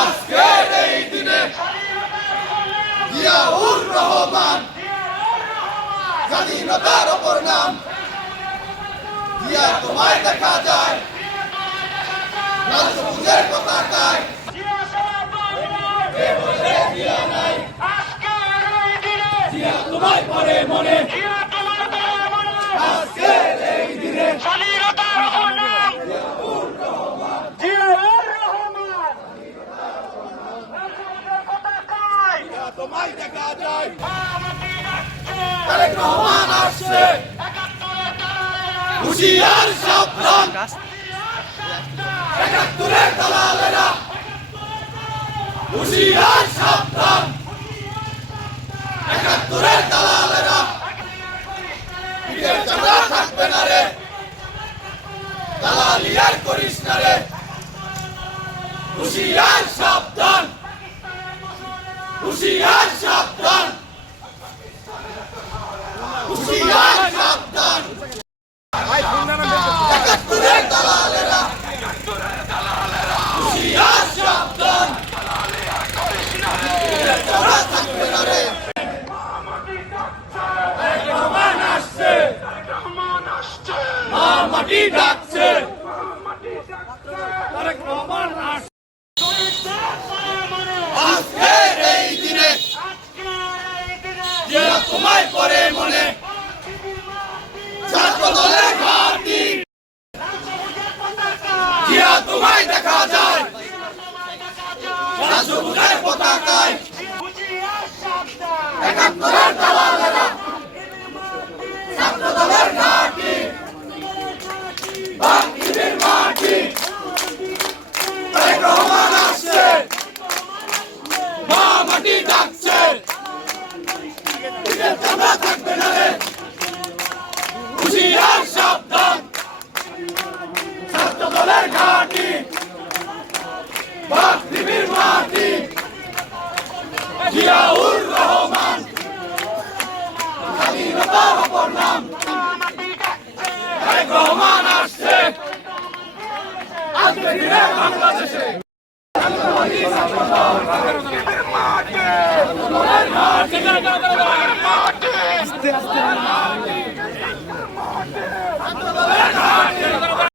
আজকের এই দিনে জিয়াউর রহমান স্বাধীনতার অপর নাম। জিয়া তোমায় দেখা যায় লাল সবুজের পতাকায়। জিয়া তোমায় পরে মনে, আজকের এই দিনে স্বাধীনতার অপর নাম জিয়াউর রহমান। তোমায় দেখা যায় তারেক রহমান আসছে, হুঁশিয়ার সাবধান। ৭১-এর দালালেরা, হুঁশিয়ার সাবধান। ৭১-এর দালালেরা পিঠের চামড়া থাকবে না রে, দালালি আর করিস না রে, হুঁশিয়ার সাবধান, হুঁশিয়ার সাবধান, হুঁশিয়ার সাবধান। ৭১-এর দালালেরা, হুঁশিয়ার সাবধান, চামড়া থাকবে না রে। তারেক রহমান আসছে, মা মাটি ডাকছে, তারেক রহমান আসছে। আজকের এই দিনে জিয়া তোমায় পরে মনে, ছাত্র দলের ঘাঁটি। জিয়া তোমায় দেখা যায় লাল সবুজের পতাকায়। ৭১-এর দালালেরা, ছাত্র দলের ঘাঁটি, বাকলির মাটি। তারেক রহমান আসছে, মা মাটি ডাকছে, পিঠের চামড়া থাকবে না রে, হুঁশিয়ার সাবধান। ছাত্র দলের ঘাঁটি, বাকলির মাটি। জিয়াউর রহমান স্বাধীনতার অপর নাম। তারেক রহমান আসছে, আজকের দিনে বাংলাদেশে মাটি